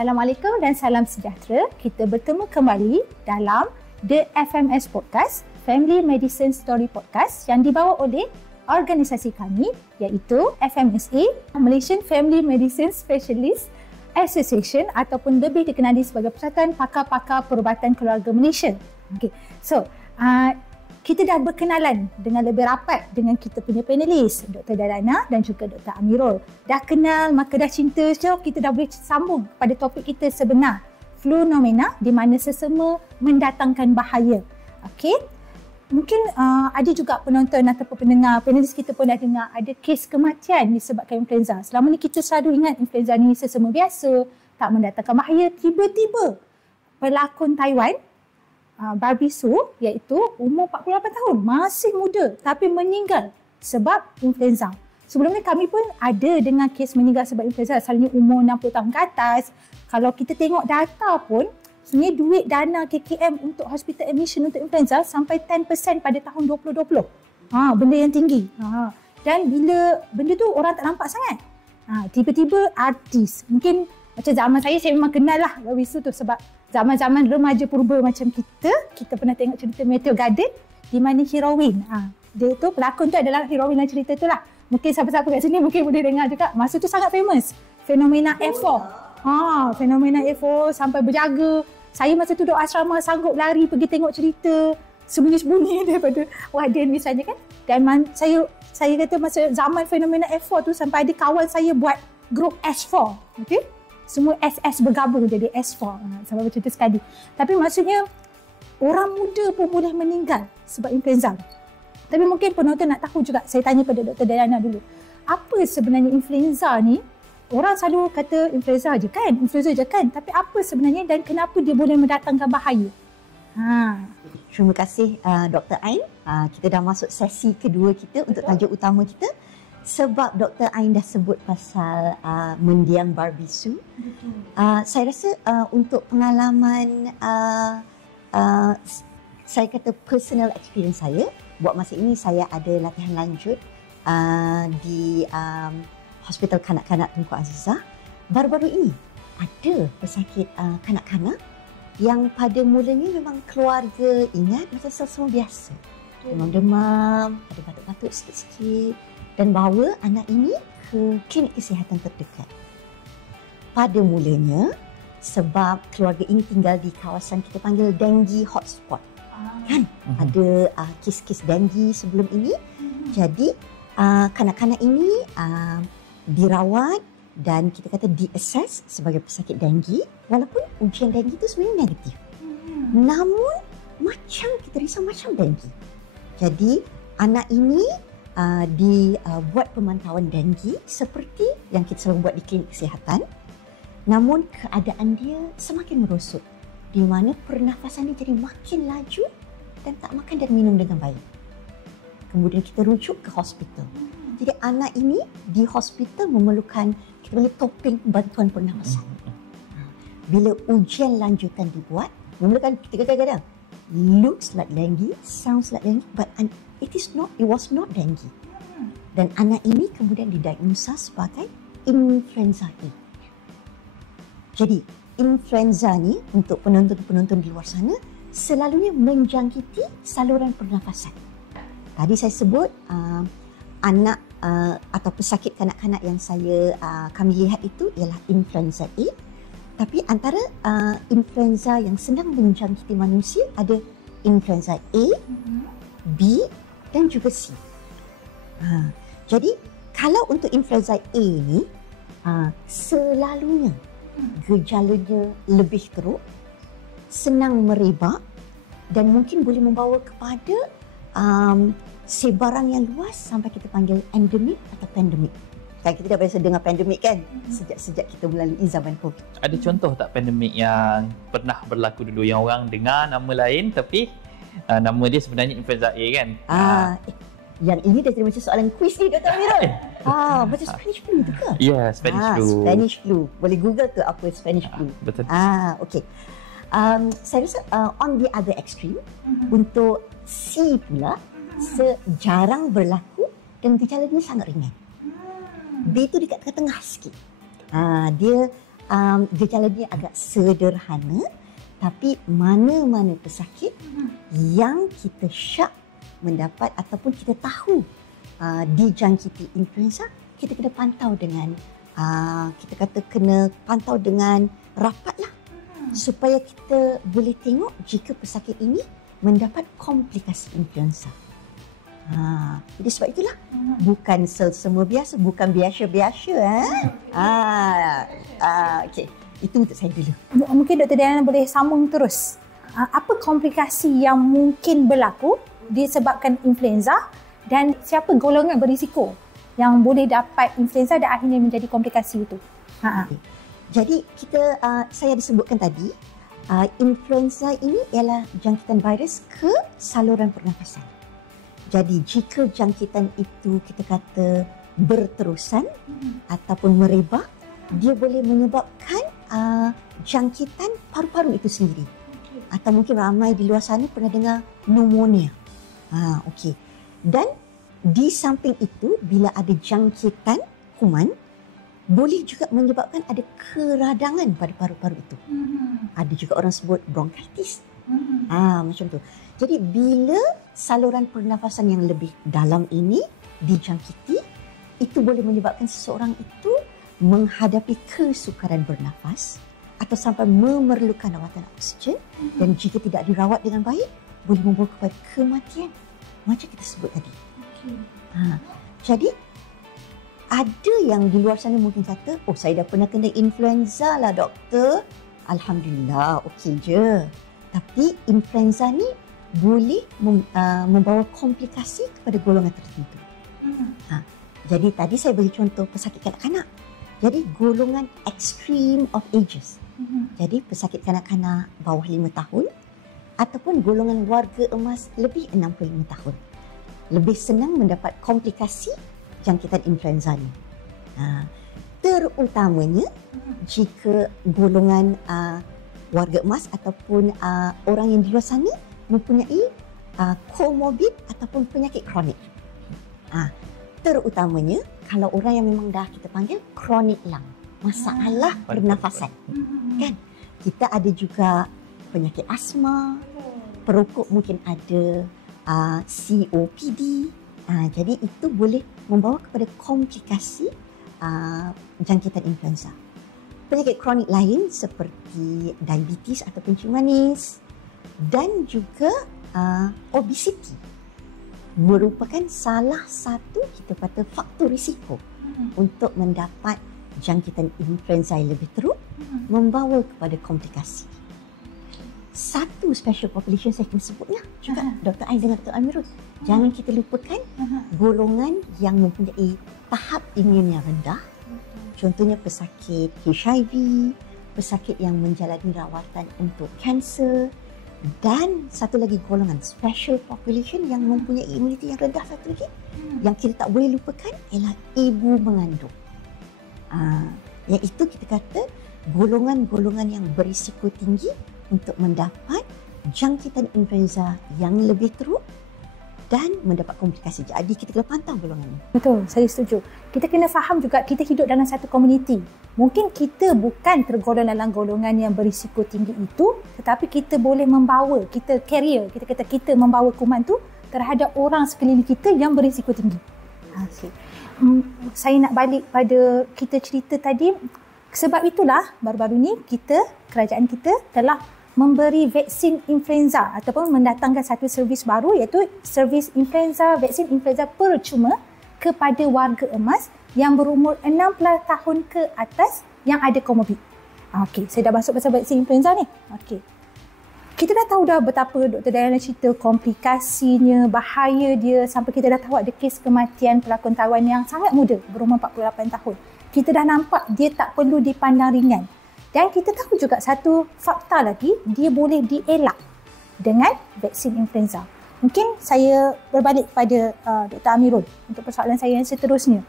Assalamualaikum dan salam sejahtera. Kita bertemu kembali dalam The FMS Podcast, Family Medicine Story Podcast yang dibawa oleh organisasi kami iaitu FMSA, Malaysian Family Medicine Specialist Association ataupun lebih dikenali sebagai Persatuan Pakar-Pakar Perubatan Keluarga Malaysia. Okay. So, kita dah berkenalan dengan lebih rapat dengan kita punya panelis, Dr. Dardana dan juga Dr. Amirul. Dah kenal, maka dah cinta, so kita dah boleh sambung pada topik kita sebenar, flunomena di mana sesama mendatangkan bahaya. Okey. Mungkin ada juga penonton ataupun pendengar, panelis kita pun dah dengar ada kes kematian disebabkan influenza. Selama ni kita selalu ingat influenza ni sesama biasa, tak mendatangkan bahaya. Tiba-tiba pelakon Taiwan, Barbie Su, iaitu umur 48 tahun, masih muda tapi meninggal sebab influenza. Sebelum ni kami pun ada dengan kes meninggal sebab influenza, asalnya umur 60 tahun ke atas. Kalau kita tengok data pun, sebenarnya duit dana KKM untuk hospital admission untuk influenza sampai 10% pada tahun 2020. Benda yang tinggi. Dan bila benda tu orang tak nampak sangat. Tiba-tiba artis, mungkin macam zaman saya memang kenal lah Barbie Su tu sebab zaman-zaman remaja purba macam kita pernah tengok cerita Meteor Garden di mana heroin. Dia tu, pelakon tu adalah heroin dalam cerita tu lah. Mungkin siapa-siapa kat sini mungkin boleh dengar juga. Masa tu sangat famous. Fenomena F4. Fenomena F4 sampai berjaga. Saya masa tu duduk asrama sanggup lari pergi tengok cerita sembunyi-sembunyi daripada warden misalnya kan. Dan saya kata masa zaman fenomena F4 tu sampai ada kawan saya buat grup S4. Okay? Semua SS bergabung jadi S4. Sampai macam tu sekali. Tapi maksudnya orang muda pun boleh meninggal sebab influenza. Tapi mungkin penonton nak tahu juga, saya tanya pada Dr. Dardana dulu. Apa sebenarnya influenza ni? Orang selalu kata influenza je kan? Tapi apa sebenarnya dan kenapa dia boleh mendatangkan bahaya? Terima kasih Dr. Ain. Kita dah masuk sesi kedua kita untuk tajuk utama kita. Sebab Dr. Ain dah sebut pasal mendiang Barbie Su. Saya rasa untuk pengalaman saya kata personal experience saya, buat masa ini saya ada latihan lanjut di Hospital Kanak-Kanak Tunku Azizah. Baru-baru ini ada pesakit kanak-kanak yang pada mulanya memang keluarga ingat macam sesama biasa. Demam-demam, ada batuk-batuk sikit-sikit dan bawa anak ini ke klinik kesihatan terdekat. Pada mulanya, sebab keluarga ini tinggal di kawasan kita panggil dengue hotspot. Kan? Ada kes-kes dengue sebelum ini. Jadi, kanak-kanak ini dirawat dan kita kata di-assess sebagai pesakit dengue walaupun ujian dengue itu sebenarnya negatif. Namun, macam kita risau macam dengue. Jadi, anak ini dibuat pemantauan dengue seperti yang kita selalu buat di klinik kesihatan. Namun keadaan dia semakin merosot di mana pernafasannya jadi makin laju dan tak makan dan minum dengan baik. Kemudian kita rujuk ke hospital. Jadi anak ini di hospital memerlukan kita panggil toping bantuan pernafasan. Bila ujian lanjutan dibuat, memerlukan kita kadang-kadang looks like dengue, sounds like dengue, but it was not dengue. Dan anak ini kemudian didiagnosa sebagai influenza A. Jadi, influenza ni untuk penonton-penonton di luar sana selalunya menjangkiti saluran pernafasan. Tadi saya sebut anak atau pesakit kanak-kanak yang kami lihat itu ialah influenza A. Tapi antara influenza yang senang menjangkiti manusia ada influenza A, B dan juga C. Jadi kalau untuk influenza A ni selalunya gejalanya lebih teruk, senang merebak dan mungkin boleh membawa kepada sebaran yang luas sampai kita panggil endemik atau pandemik. Kan kita dah biasa dengar pandemik kan sejak kita melalui zaman COVID. Ada contoh tak pandemik yang pernah berlaku dulu yang orang dengar nama lain tapi nama dia sebenarnya influenza A kan? Yang ini dah jadi macam soalan kuis ni Dr. Amirul. Macam Spanish flu tu ke? Ya, Spanish flu. Spanish flu. Boleh Google ke apa Spanish flu. Betul. Okey. Saya rasa on the other extreme, untuk C pula, sejarang berlaku dan gejalanya sangat ringan. B tu dekat tengah sikit. Dia gejala dia agak sederhana, tapi mana-mana pesakit yang kita syak mendapat ataupun kita tahu dijangkiti influenza, kita kena pantau dengan kita kata kena pantau dengan rapatlah supaya kita boleh tengok jika pesakit ini mendapat komplikasi influenza. Jadi sebab itulah bukan semua biasa, bukan biasa-biasa. Okey, itu untuk saya dulu. Mungkin Dr. Diana boleh sambung terus. Apa komplikasi yang mungkin berlaku disebabkan influenza dan siapa golongan berisiko yang boleh dapat influenza dan akhirnya menjadi komplikasi itu? Jadi saya disebutkan tadi, influenza ini ialah jangkitan virus ke saluran pernafasan. Jadi jika jangkitan itu kita kata berterusan ataupun merebak, dia boleh menyebabkan jangkitan paru-paru itu sendiri. Atau mungkin ramai di luar sana pernah dengar pneumonia. Okey. Dan di samping itu, bila ada jangkitan kuman, boleh juga menyebabkan ada keradangan pada paru-paru itu. Ada juga orang sebut bronkitis. Macam tu. Jadi bila saluran pernafasan yang lebih dalam ini dijangkiti, itu boleh menyebabkan seseorang itu menghadapi kesukaran bernafas atau sampai memerlukan rawatan oksigen, dan jika tidak dirawat dengan baik, boleh membawa kepada kematian. Macam kita sebut tadi. Jadi ada yang di luar sana mungkin kata, oh saya dah pernah kena influenza lah doktor. Alhamdulillah, okey je. Tapi influenza ni boleh membawa komplikasi kepada golongan tertentu. Jadi tadi saya bagi contoh pesakit kanak-kanak. Jadi golongan extreme of ages. Jadi pesakit kanak-kanak bawah 5 tahun ataupun golongan warga emas lebih 65 tahun. Lebih senang mendapat komplikasi jangkitan influenza ni. Terutamanya jika golongan warga emas ataupun orang yang di luar sana mempunyai komorbid ataupun penyakit kronik. Terutamanya kalau orang yang memang dah kita panggil kronik lung, masalah pernafasan. Kan? Kita ada juga penyakit asma, perokok mungkin ada COPD. Jadi itu boleh membawa kepada komplikasi jangkitan influenza. Penyakit kronik lain seperti diabetes atau kencing manis dan juga obesiti merupakan salah satu kita kata faktor risiko untuk mendapat jangkitan influenza yang lebih teruk, membawa kepada komplikasi. Satu special population saya kena sebutlah juga Dr. Ain dengan Dr. Amirul. Jangan kita lupakan golongan yang mempunyai tahap imun yang rendah. Contohnya pesakit HIV, pesakit yang menjalani rawatan untuk kanser, dan satu lagi golongan special population yang mempunyai imuniti yang rendah satu lagi. Yang kita tak boleh lupakan ialah ibu mengandung. Yang itu kita kata golongan-golongan yang berisiko tinggi untuk mendapat jangkitan influenza yang lebih teruk dan mendapat komplikasi. Jadi kita kena pantau golongan ini. Betul, saya setuju. Kita kena faham juga kita hidup dalam satu komuniti. Mungkin kita bukan tergolong dalam golongan yang berisiko tinggi itu, tetapi kita boleh membawa, kita carrier, kita kata kita membawa kuman tu terhadap orang sekeliling kita yang berisiko tinggi. Saya nak balik pada kita cerita tadi. Sebab itulah baru-baru ni kerajaan kita telah memberi vaksin influenza ataupun mendatangkan satu servis baru, iaitu servis vaksin influenza percuma kepada warga emas yang berumur 16 tahun ke atas yang ada komorbid. Okey, saya dah masuk pasal vaksin influenza ni. Okey. Kita dah tahu dah betapa Dr. Diana cerita komplikasinya, bahaya dia, sampai kita dah tahu ada kes kematian pelakon Taiwan yang sangat muda, berumur 48 tahun. Kita dah nampak dia tak perlu dipandang ringan. Dan kita tahu juga satu fakta lagi, dia boleh dielak dengan vaksin influenza. Mungkin saya berbalik kepada Dr. Amirul untuk persoalan saya yang seterusnya.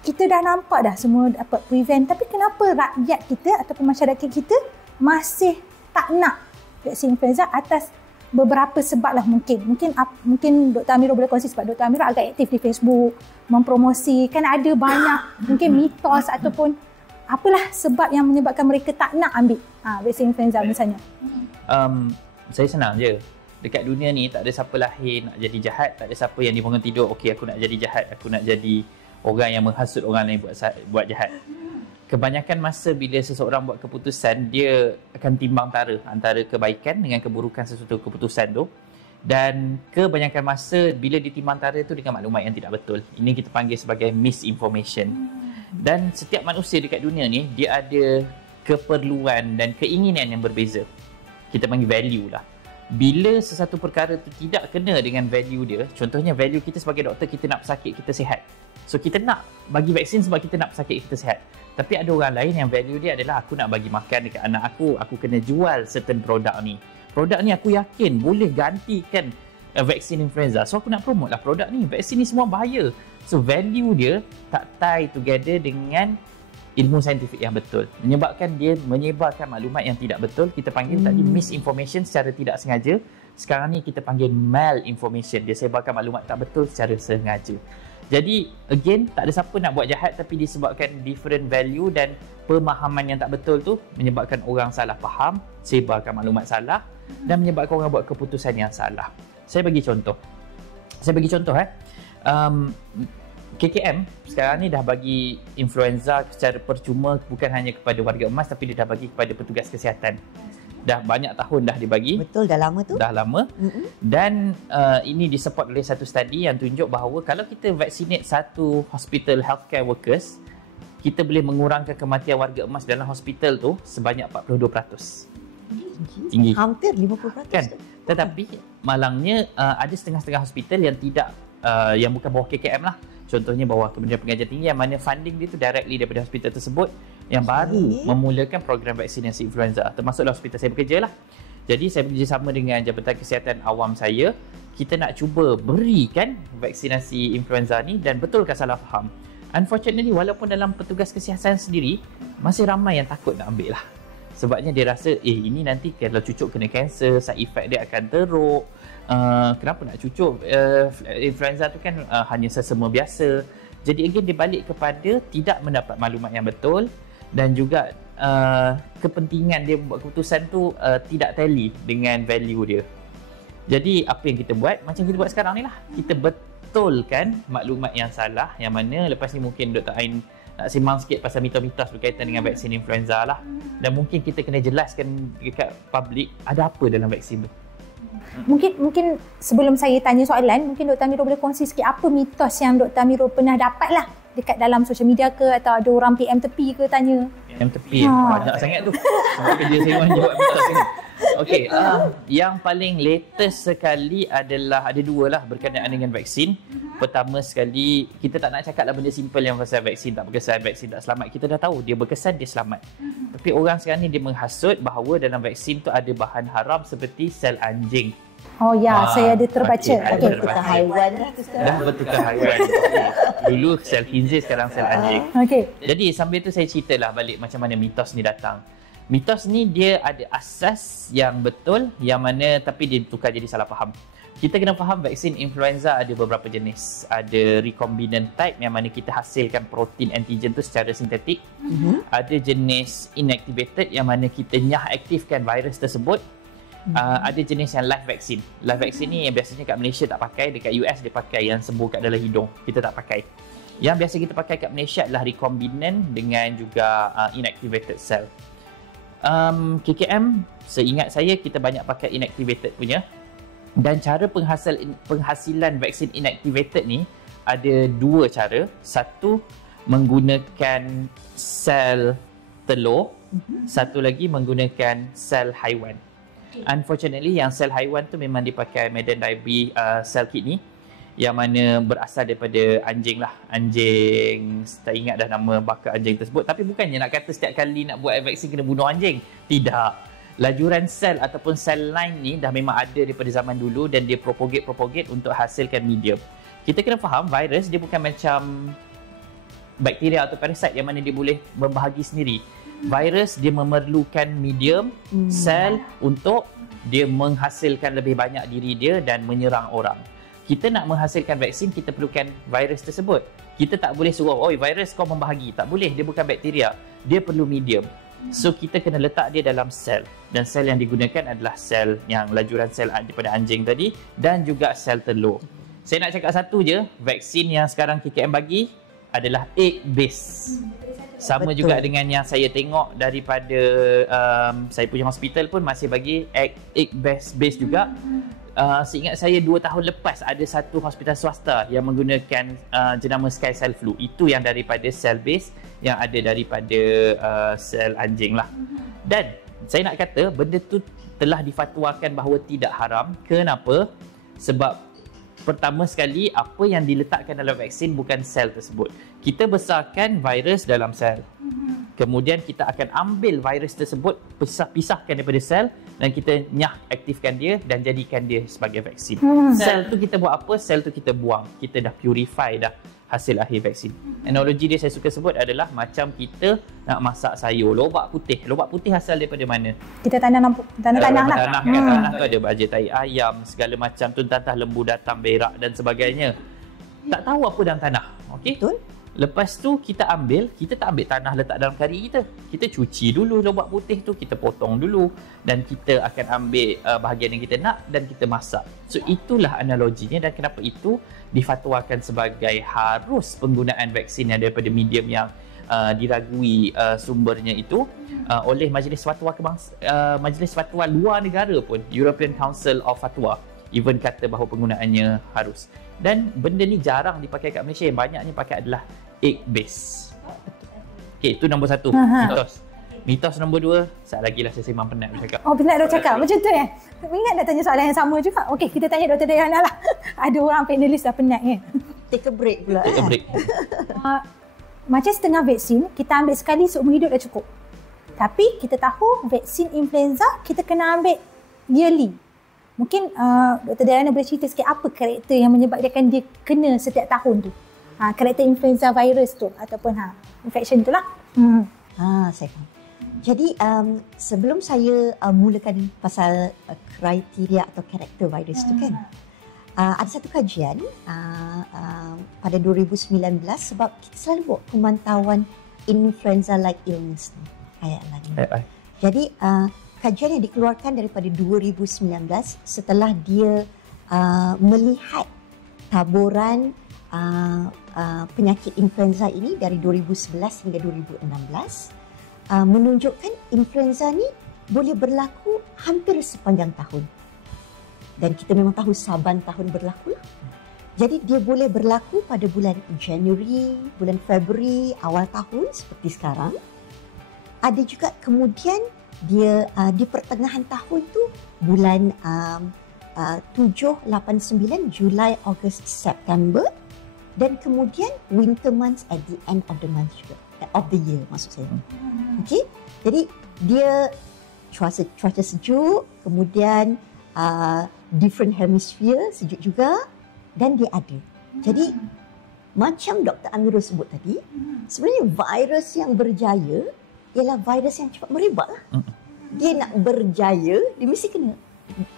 Kita dah nampak dah semua dapat prevent, tapi kenapa rakyat kita ataupun masyarakat kita masih tak nak vaksin influenza atas beberapa sebab lah mungkin. Mungkin Dr. Amirul boleh kongsi sebab Dr. Amirul agak aktif di Facebook, mempromosi. Kan ada banyak mungkin mitos ataupun apalah sebab yang menyebabkan mereka tak nak ambil vaksin influenza misalnya? Saya senang je. Dekat dunia ni tak ada siapa lahir nak jadi jahat, tak ada siapa yang dibangun tidur, okey aku nak jadi jahat, aku nak jadi orang yang menghasut orang lain buat jahat. Kebanyakan masa bila seseorang buat keputusan, dia akan timbang tara antara kebaikan dengan keburukan sesuatu keputusan tu. Dan kebanyakan masa bila ditimbang tara tu dengan maklumat yang tidak betul. Ini kita panggil sebagai misinformation. Dan setiap manusia dekat dunia ni, dia ada keperluan dan keinginan yang berbeza. Kita panggil value lah. Bila sesuatu perkara tu tidak kena dengan value dia, contohnya value kita sebagai doktor, kita nak pesakit kita sihat. So kita nak bagi vaksin sebab kita nak pesakit kita sihat. Tapi ada orang lain yang value dia adalah aku nak bagi makan dekat anak aku kena jual certain produk ni. Produk ni aku yakin boleh gantikan vaksin influenza. So aku nak promote lah produk ni. Vaksin ni semua bahaya. So value dia tak tie together dengan ilmu saintifik yang betul. Menyebabkan dia menyebarkan maklumat yang tidak betul. Kita panggil tadi misinformation secara tidak sengaja. Sekarang ni kita panggil malinformation. Dia sebarkan maklumat tak betul secara sengaja. Jadi again, tak ada siapa nak buat jahat, tapi disebabkan different value dan pemahaman yang tak betul tu menyebabkan orang salah faham, sebarkan maklumat salah dan menyebabkan orang buat keputusan yang salah. Saya bagi contoh. KKM sekarang ni dah bagi influenza secara percuma, bukan hanya kepada warga emas, tapi dia dah bagi kepada petugas kesihatan. Dah banyak tahun dah dibagi. Betul, dah lama tu. Dah lama. Dan ini disupport oleh satu study yang tunjuk bahawa kalau kita vaccinate satu hospital healthcare workers, kita boleh mengurangkan kematian warga emas dalam hospital tu sebanyak 42%. Tinggi. Hampir 50%. Kan? Tetapi malangnya ada setengah-setengah hospital yang tidak yang bukan bawah KKM lah. Contohnya bawah Kementerian Pengajian Tinggi yang mana funding dia tu directly daripada hospital tersebut yang baru memulakan program vaksinasi influenza, termasuklah hospital saya bekerja lah. Jadi saya bekerjasama dengan Jabatan Kesihatan Awam saya, kita nak cuba berikan vaksinasi influenza ni dan betulkan salah faham. Unfortunately, walaupun dalam petugas kesihatan sendiri masih ramai yang takut nak ambil lah. Sebabnya dia rasa ini nanti kalau cucuk kena kanser, side effect dia akan teruk. Kenapa nak cucuk? Influenza tu kan hanya sesama biasa. Jadi again dia balik kepada tidak mendapat maklumat yang betul dan juga kepentingan dia buat keputusan tu tidak tally dengan value dia. Jadi apa yang kita buat? Macam kita buat sekarang ni lah. Kita betulkan maklumat yang salah, yang mana lepas ni mungkin Dr. Ain nak sembang sikit pasal mitos-mitos berkaitan dengan vaksin influenza lah. Dan mungkin kita kena jelaskan dekat public ada apa dalam vaksin tu. Mungkin sebelum saya tanya soalan, mungkin Dr. Amirul boleh kongsi sikit apa mitos yang Dr. Amirul pernah dapat lah dekat dalam sosial media ke, atau ada orang PM tepi ke tanya? PM tepi banyak sangat tu. Sebab kerja saya orang jawab mitos ni. Okey, yang paling latest sekali adalah ada dua lah berkenaan dengan vaksin. Pertama sekali, kita tak nak cakap lah benda simple yang pasal vaksin tak berkesan, vaksin tak selamat. Kita dah tahu dia berkesan, dia selamat. Tapi orang sekarang ni dia menghasut bahawa dalam vaksin tu ada bahan haram seperti sel anjing. Oh ya, saya ada terbaca. Okey, tukar haiwan lah tu sekarang. Dah bertukar haiwan. Dulu sel khinzir, sekarang sel anjing. Okey. Jadi sambil tu saya ceritalah balik macam mana mitos ni datang. Mitos ni dia ada asas yang betul, yang mana tapi dia tukar jadi salah faham. Kita kena faham vaksin influenza ada beberapa jenis. Ada recombinant type yang mana kita hasilkan protein antigen tu secara sintetik. Ada jenis inactivated yang mana kita nyah aktifkan virus tersebut. Ada jenis yang live vaccine. Live vaccine ni yang biasanya kat Malaysia tak pakai, dekat US dia pakai yang sembuh kat dalam hidung. Kita tak pakai. Yang biasa kita pakai kat Malaysia adalah recombinant dengan juga inactivated cell. KKM, seingat saya kita banyak pakai inactivated punya. Dan cara penghasilan vaksin inactivated ni ada dua cara. Satu, menggunakan sel telur. Satu lagi menggunakan sel haiwan. Unfortunately, yang sel haiwan tu memang dipakai Maiden Dairy sel kidney, yang mana berasal daripada anjing lah. Anjing, tak ingat dah nama bakar anjing tersebut. Tapi bukannya nak kata setiap kali nak buat vaksin kena bunuh anjing. Tidak. Lajuran sel ataupun sel line ni dah memang ada daripada zaman dulu dan dia propagate untuk hasilkan medium. Kita kena faham virus dia bukan macam bakteria atau parasit yang mana dia boleh membahagi sendiri. Virus dia memerlukan medium sel untuk dia menghasilkan lebih banyak diri dia dan menyerang orang. kita nak menghasilkan vaksin, kita perlukan virus tersebut. Kita tak boleh suruh, oi virus kau membahagi. Tak boleh, dia bukan bakteria. Dia perlu medium. So kita kena letak dia dalam sel. Dan sel yang digunakan adalah sel yang lajuran sel daripada anjing tadi dan juga sel telur. Saya nak cakap satu je, vaksin yang sekarang KKM bagi adalah egg base. Sama Betul. juga dengan yang saya tengok daripada saya punya hospital pun masih bagi egg base juga. Seingat saya 2 tahun lepas ada satu hospital swasta yang menggunakan jenama Sky Cell Flu. Itu yang daripada cell base yang ada daripada sel anjing lah. Dan saya nak kata benda tu telah difatwakan bahawa tidak haram. Kenapa? Sebab pertama sekali apa yang diletakkan dalam vaksin bukan sel tersebut. Kita besarkan virus dalam sel. Kemudian kita akan ambil virus tersebut, pisahkan daripada sel dan kita aktifkan dia dan jadikan dia sebagai vaksin. Sel tu kita buat apa? Sel tu kita buang. Kita dah purify dah hasil akhir vaksin. Analogi dia saya suka sebut adalah macam kita nak masak sayur, lobak putih. Lobak putih asal daripada mana? Kita tanah lah. Tanah tu ada baja tai ayam, segala macam tu, tantah lembu datang, berak dan sebagainya. Tak tahu apa dalam tanah. Okey? Betul. Lepas tu kita tak ambil tanah letak dalam kari kita. Kita cuci dulu lobak putih tu, kita potong dulu dan kita akan ambil bahagian yang kita nak dan kita masak. So itulah analoginya dan kenapa itu difatwakan sebagai harus penggunaan vaksin yang daripada medium yang diragui sumbernya itu oleh Majlis Fatwa luar negara pun, European Council of Fatwa even kata bahawa penggunaannya harus. Dan benda ni jarang dipakai kat Malaysia. Yang banyaknya pakai adalah egg base. Okey, itu nombor 1, mitos. Mitos nombor 2, sekejap lagi lah saya sembang penat bercakap. Oh, penat dah cakap. Macam tu Ingat dah tanya soalan yang sama juga. Okey, kita tanya Dr. Dayana lah. Ada orang panelis dah penat Take a break pula. Take a break. Macam setengah vaksin, kita ambil sekali seumur hidup dah cukup. Tapi kita tahu vaksin influenza kita kena ambil yearly. Mungkin Dr. Dayana boleh cerita sikit apa karakter yang menyebabkan dia kena setiap tahun tu. Karakter influenza virus tu ataupun infection tu lah. Saya faham. Jadi sebelum saya mulakan pasal kriteria atau karakter virus tu kan, ada satu kajian pada 2019 sebab kita selalu buat pemantauan influenza-like illness ni. Jadi kajian yang dikeluarkan daripada 2019 setelah dia melihat taburan penyakit influenza ini dari 2011 hingga 2016 menunjukkan influenza ni boleh berlaku hampir sepanjang tahun. Dan kita memang tahu saban tahun berlaku lah. Jadi dia boleh berlaku pada bulan Januari, bulan Februari, awal tahun seperti sekarang. Ada juga kemudian dia di pertengahan tahun tu bulan 7, 8, 9, Julai, Ogos, September dan kemudian winter months at the end of the month juga, of the year maksud saya. Okey, jadi dia cuaca sejuk, kemudian different hemisphere sejuk juga dan dia ada. Jadi macam Dr. Amirul sebut tadi, sebenarnya virus yang berjaya ialah virus yang cepat merebak lah. Dia nak berjaya, dia mesti kena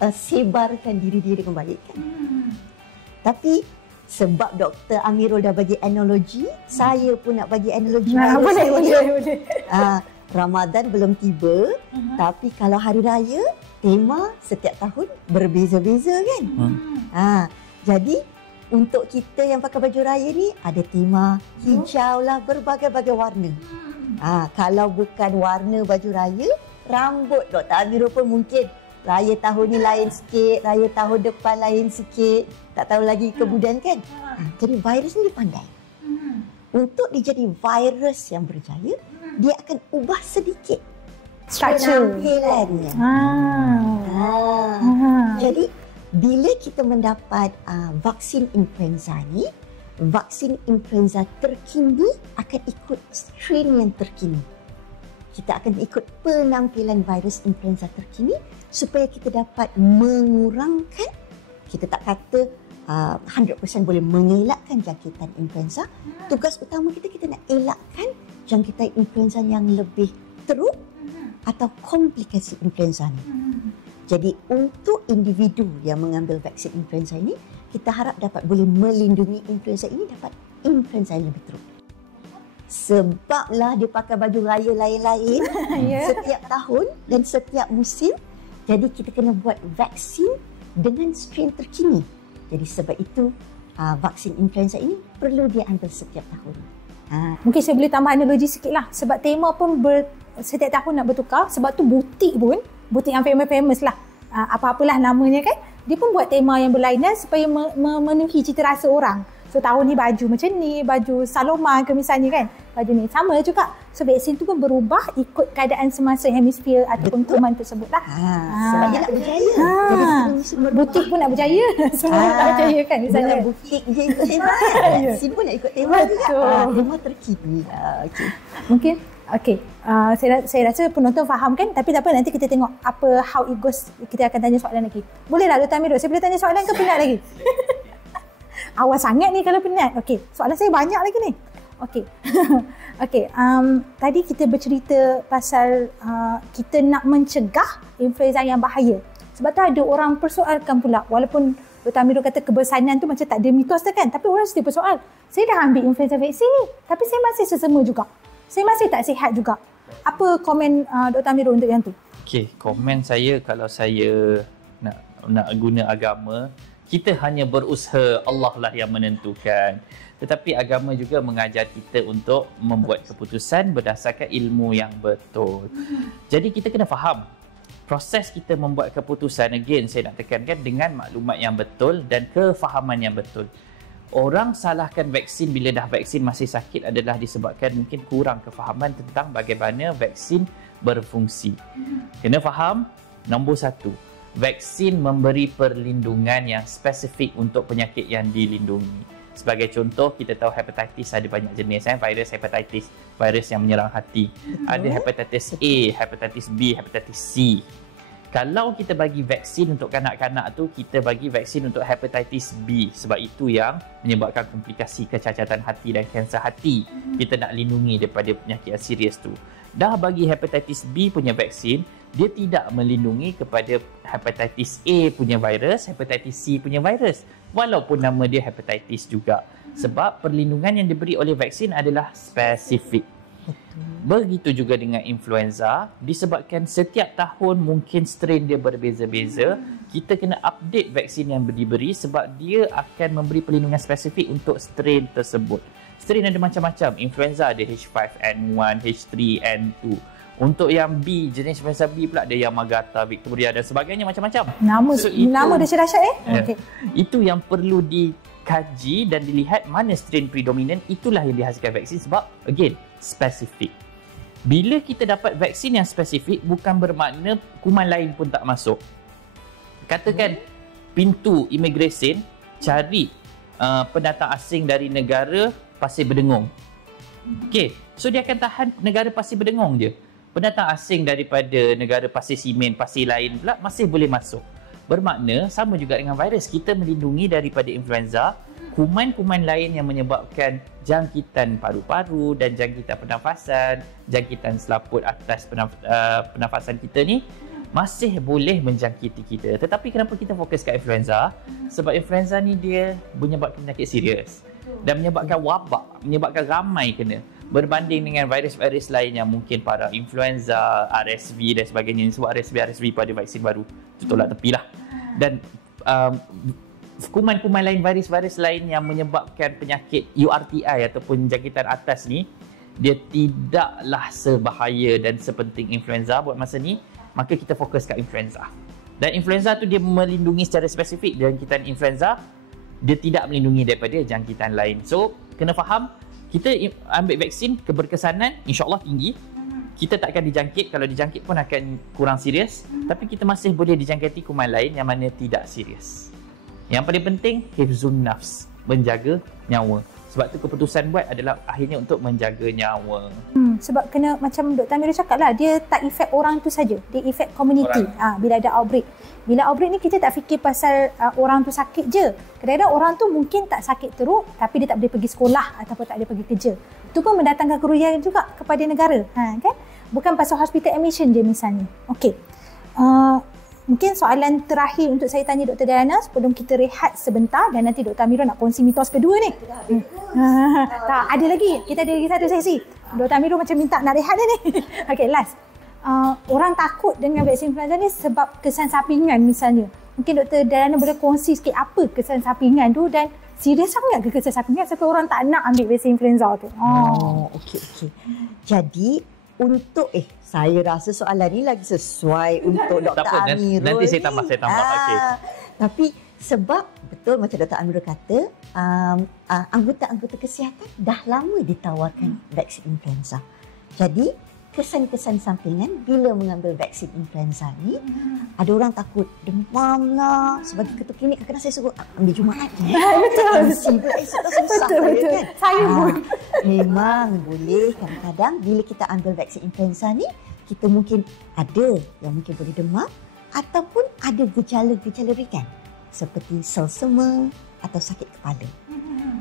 sebarkan diri dia dengan baik kan. Tapi sebab Dr. Amirul dah bagi analogi, saya pun nak bagi analogi. Boleh. Ramadan belum tiba, tapi kalau hari raya, tema setiap tahun berbeza-beza kan. Jadi untuk kita yang pakai baju raya ni ada tema hijau lah, berbagai-bagai warna. Kalau bukan warna baju raya, rambut Dr. Amirul pun mungkin raya tahun ni lain sikit, raya tahun depan lain sikit. Tak tahu lagi kemudian kan. Jadi virus ni dia pandai. Untuk dia jadi virus yang berjaya, dia akan ubah sedikit Structure penampilannya. Jadi bila kita mendapat vaksin influenza ni, vaksin influenza terkini akan ikut strain yang terkini. Kita akan ikut penampilan virus influenza terkini supaya kita dapat mengurangkan, kita tak kata 100% boleh mengelakkan jangkitan influenza. Tugas utama kita nak elakkan jangkitan influenza yang lebih teruk atau komplikasi influenza ni. Jadi untuk individu yang mengambil vaksin influenza ini, kita harap dapat boleh melindungi influenza ini dapat influenza yang lebih teruk. Sebablah dia pakai baju raya lain-lain setiap tahun dan setiap musim. Jadi kita kena buat vaksin dengan strain terkini. Jadi sebab itu vaksin influenza ini perlu dia ambil setiap tahun. Mungkin saya boleh tambah analogi sikit lah. Sebab tema pun setiap tahun nak bertukar. Sebab tu butik yang famous lah. Apa-apalah namanya kan. Dia pun buat tema yang berlainan supaya memenuhi cita rasa orang. So tahun ni baju macam ni, baju Saloma ke misalnya kan. Baju ni sama juga. So vaksin tu pun berubah ikut keadaan semasa hemisfer ataupun kuman tersebut lah. Sebab dia nak berjaya. Butik pun nak berjaya. Semua nak berjaya kan misalnya. Bukan butik je ikut tema. Vaksin pun nak ikut tema juga. Tema terkini lah. Mungkin saya rasa penonton faham kan, tapi tak apa, nanti kita tengok how it goes. Kita akan tanya soalan lagi. Boleh lah Dr. Amirul, saya boleh tanya soalan ke penat lagi? Awal sangat ni kalau penat. Okey, soalan saya banyak lagi ni. Okey. Tadi kita bercerita pasal kita nak mencegah influenza yang bahaya. Sebab tu ada orang persoalkan pula, walaupun Dr. Amirul kata kebersanan tu macam tak ada mitos kan, tapi orang mesti bersoal. Saya dah ambil influenza vaksin ni, tapi saya masih sesama juga. Saya masih tak sihat juga. Apa komen Dr. Amirul untuk yang tu? Okey, komen saya kalau saya nak guna agama, kita hanya berusaha, Allah lah yang menentukan. Tetapi agama juga mengajar kita untuk membuat keputusan berdasarkan ilmu yang betul. Jadi kita kena faham proses kita membuat keputusan, again saya nak tekankan, dengan maklumat yang betul dan kefahaman yang betul. Orang salahkan vaksin bila dah vaksin masih sakit adalah disebabkan mungkin kurang kefahaman tentang bagaimana vaksin berfungsi. Kena faham, nombor satu, vaksin memberi perlindungan yang spesifik untuk penyakit yang dilindungi. Sebagai contoh, kita tahu hepatitis ada banyak jenis, virus hepatitis, virus yang menyerang hati. Ada hepatitis A, hepatitis B, hepatitis C. Kalau kita bagi vaksin untuk kanak-kanak tu, kita bagi vaksin untuk hepatitis B sebab itu yang menyebabkan komplikasi kecacatan hati dan kanser hati. Kita nak lindungi daripada penyakit yang serius tu. Dah bagi hepatitis B punya vaksin, dia tidak melindungi kepada hepatitis A punya virus, hepatitis C punya virus, walaupun nama dia hepatitis juga. Sebab perlindungan yang diberi oleh vaksin adalah spesifik. Begitu juga dengan influenza, disebabkan setiap tahun mungkin strain dia berbeza-beza, kita kena update vaksin yang diberi sebab dia akan memberi perlindungan spesifik untuk strain tersebut. Strain ada macam-macam. Influenza ada H5N1, H3N2. Untuk yang B, jenis influenza B pula ada Yamagata, Victoria dan sebagainya, macam-macam. Nama dia dahsyat Okay. Itu yang perlu dikaji dan dilihat mana strain predominant, itulah yang dihasilkan vaksin sebab again, spesifik. Bila kita dapat vaksin yang spesifik, bukan bermakna kuman lain pun tak masuk. Katakan pintu immigration cari pendatang asing dari negara Pasir Berdengung. Okey, so dia akan tahan negara Pasir Berdengung je. Pendatang asing daripada negara Pasir Simen, pasir lain pula masih boleh masuk. Bermakna sama juga dengan virus, kita melindungi daripada influenza, kuman-kuman lain yang menyebabkan jangkitan paru-paru dan jangkitan pernafasan, jangkitan selaput atas pernafasan kita ni masih boleh menjangkiti kita. Tetapi kenapa kita fokus kat influenza? Sebab influenza ni dia menyebabkan penyakit serius dan menyebabkan wabak, menyebabkan ramai kena. Berbanding dengan virus-virus lain yang mungkin para influenza, RSV dan sebagainya. Sebab RSV pada vaksin baru, itu tolak tepi lah. Dan kuman-kuman lain, virus-virus lain yang menyebabkan penyakit URTI ataupun jangkitan atas ni, dia tidaklah sebahaya dan sepenting influenza buat masa ni. Maka kita fokus kat influenza. Dan influenza tu dia melindungi secara spesifik. Jangkitan influenza, dia tidak melindungi daripada jangkitan lain. So, kena faham, kita ambil vaksin, keberkesanan insyaAllah tinggi. Kita tak akan dijangkit, kalau dijangkit pun akan kurang serius. Tapi kita masih boleh dijangkiti kuman lain yang mana tidak serius. Yang paling penting, hifzun nafs, menjaga nyawa. Sebab tu keputusan buat adalah akhirnya untuk menjaga nyawa. Sebab kena macam Dr. Amirul cakap lah, dia tak efek orang tu saja, dia efek community. Bila ada outbreak. Bila outbreak ni kita tak fikir pasal orang tu sakit je. Kadang-kadang orang tu mungkin tak sakit teruk tapi dia tak boleh pergi sekolah ataupun tak boleh pergi kerja. Itu pun mendatangkan kerugian juga kepada negara. Kan? Bukan pasal hospital admission je misalnya. Okey. Mungkin soalan terakhir untuk saya tanya Dr. Diana sebelum kita rehat sebentar dan nanti Dr. Amirul nak kongsi mitos kedua ni. Tak, ada lagi. Kita ada lagi satu sesi. Dr. Amirul macam minta nak rehat ni. Okay, last. Orang takut dengan vaksin influenza ni sebab kesan sampingan misalnya. Mungkin Dr. Diana boleh kongsi sikit apa kesan sampingan tu dan serius sangat ke kesan sampingan sampai orang tak nak ambil vaksin influenza tu? Okey. Jadi untuk saya rasa soalan ni lagi sesuai untuk Dr. Amirul. Nanti saya tambah. Okay. Tapi sebab betul macam Dr. Amirul kata, anggota-anggota kesihatan dah lama ditawarkan vaksin influenza. Jadi kesan-kesan sampingan bila mengambil vaksin influenza ni, ada orang takut demam lah. Sebagai ketua klinik kadang-kadang saya suruh ambil Jumaat je. Betul. Betul. Kan? Saya pun. Memang boleh kadang-kadang bila kita ambil vaksin influenza ni, kita mungkin ada yang mungkin boleh demam ataupun ada gejala-gejala ringan seperti selsema atau sakit kepala.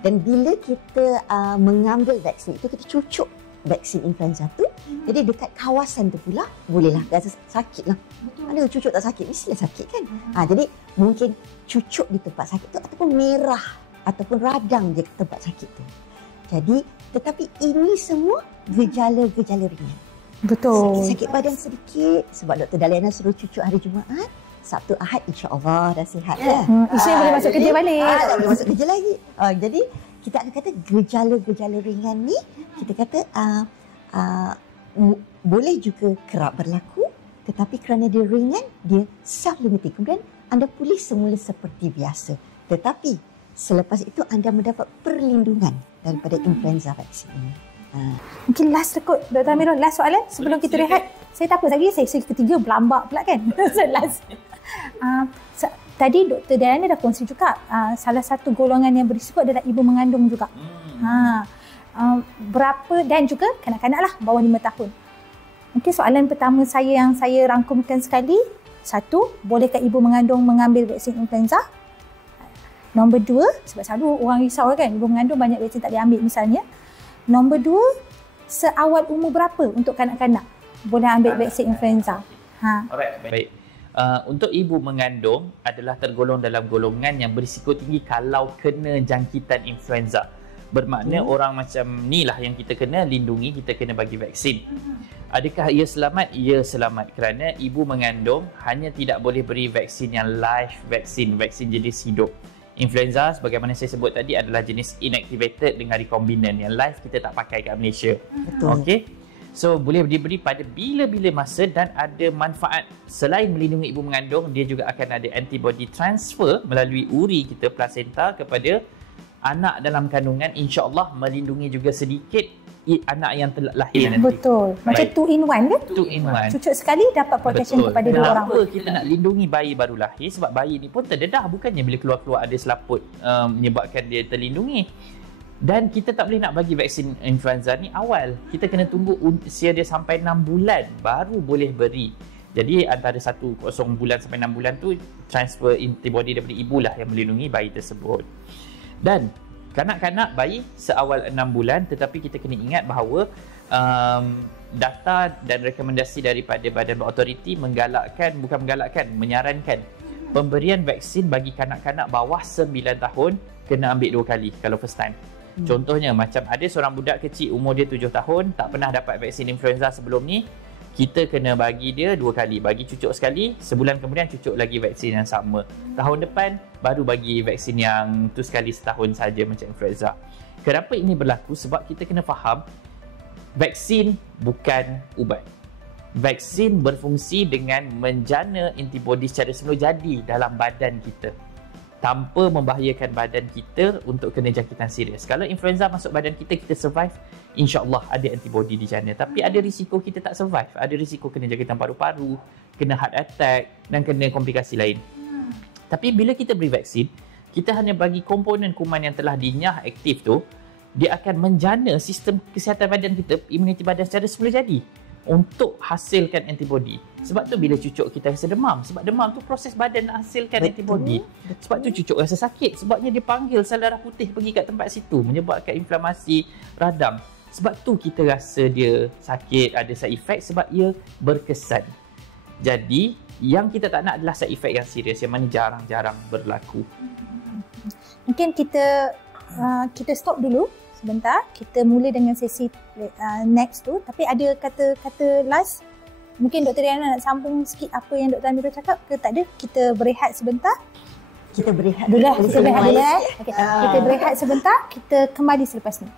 Dan bila kita mengambil vaksin itu, kita cucuk vaksin influenza tu, jadi dekat kawasan tu pula bolehlah rasa sakit lah. Mana cucuk tak sakit? Mestilah sakit kan. Jadi mungkin cucuk di tempat sakit tu ataupun merah ataupun radang je tempat sakit tu. Jadi tetapi ini semua gejala-gejala ringan. Betul. Sakit badan sedikit sebab Dr. Daliana suruh cucuk hari Jumaat, Sabtu Ahad insya-Allah dah sihat ya. Isteri boleh masuk kerja balik. Tak boleh masuk kerja lagi. Jadi kita akan kata gejala-gejala ringan ni kita kata boleh juga kerap berlaku, tetapi kerana dia ringan, dia self-limiting. Kemudian anda pulih semula seperti biasa. Tetapi selepas itu anda mendapat perlindungan daripada influenza vaksin ini. Mungkin last rekod Dr. Amirul, last soalan sebelum kita rehat. Saya takut lagi sesi ketiga berlambak pula kan. So last. Tadi Dr. Diana dah kongsi juga salah satu golongan yang berisiko adalah ibu mengandung juga. Berapa dan juga kanak-kanak lah bawah 5 tahun. Mungkin soalan pertama saya yang saya rangkumkan sekali. 1, bolehkah ibu mengandung mengambil vaksin influenza? Nombor 2, sebab selalu orang risau kan, ibu mengandung banyak vaksin tak diambil misalnya. Nombor 2, seawal umur berapa untuk kanak-kanak boleh ambil vaksin influenza? Alright, baik. Untuk ibu mengandung adalah tergolong dalam golongan yang berisiko tinggi kalau kena jangkitan influenza. Bermakna orang macam ni lah yang kita kena lindungi, kita kena bagi vaksin. Adakah ia selamat? Ia selamat kerana ibu mengandung hanya tidak boleh beri vaksin yang live vaksin, vaksin jenis hidup. Influenza sebagaimana saya sebut tadi adalah jenis inactivated dengan recombinant. Yang live kita tak pakai kat Malaysia. Betul. Okey. So boleh diberi pada bila-bila masa dan ada manfaat. Selain melindungi ibu mengandung, dia juga akan ada antibody transfer melalui uri kita, placenta, kepada anak dalam kandungan, insya-Allah melindungi juga sedikit anak yang telah lahir nanti. Betul. Macam 2 in 1 kan? 2 in 1. Cucuk sekali dapat protection kepada 2 orang. Kenapa kita nak lindungi bayi baru lahir? Sebab bayi ni pun terdedah, bukannya bila keluar-keluar ada selaput menyebabkan dia terlindungi. Dan kita tak boleh nak bagi vaksin influenza ni awal. Kita kena tunggu usia dia sampai 6 bulan baru boleh beri. Jadi antara 1 bulan sampai 6 bulan tu transfer antibody daripada ibu lah yang melindungi bayi tersebut. Dan kanak-kanak bayi seawal 6 bulan, tetapi kita kena ingat bahawa data dan rekomendasi daripada Badan Berautoriti menyarankan pemberian vaksin bagi kanak-kanak bawah 9 tahun kena ambil 2 kali kalau first time. Contohnya macam ada seorang budak kecil umur dia 7 tahun tak pernah dapat vaksin influenza sebelum ni, kita kena bagi dia 2 kali. Bagi cucuk sekali, sebulan kemudian cucuk lagi vaksin yang sama. Tahun depan baru bagi vaksin yang tu sekali setahun saja macam influenza. Kenapa ini berlaku? Sebab kita kena faham vaksin bukan ubat. Vaksin berfungsi dengan menjana antibody secara semula jadi dalam badan kita tanpa membahayakan badan kita untuk kena jangkitan serius. Kalau influenza masuk badan kita, kita survive, insya-Allah ada antibody dijana. Tapi ada risiko kita tak survive. Ada risiko kena jangkitan paru-paru, kena heart attack dan kena komplikasi lain. Tapi bila kita beri vaksin, kita hanya bagi komponen kuman yang telah dinyah aktif tu, dia akan menjana sistem kesihatan badan kita, imuniti badan secara semula jadi untuk hasilkan antibody. Sebab tu bila cucuk kita rasa demam, sebab demam tu proses badan nak hasilkan antibody. Sebab tu cucuk rasa sakit, sebabnya dia panggil sel darah putih pergi kat tempat situ, menyebabkan inflamasi radam. Sebab tu kita rasa dia sakit, ada side effect sebab ia berkesan. Jadi yang kita tak nak adalah side effect yang serius yang mana jarang-jarang berlaku. Mungkin kita stop dulu sebentar. Kita mula dengan sesi next tu. Tapi ada kata-kata last. Mungkin Dr. Riana nak sambung sikit apa yang Dr. Amirul cakap ke tak ada? Kita berehat sebentar. Kita berehat Kita berehat sebentar. Kita kembali selepas ni.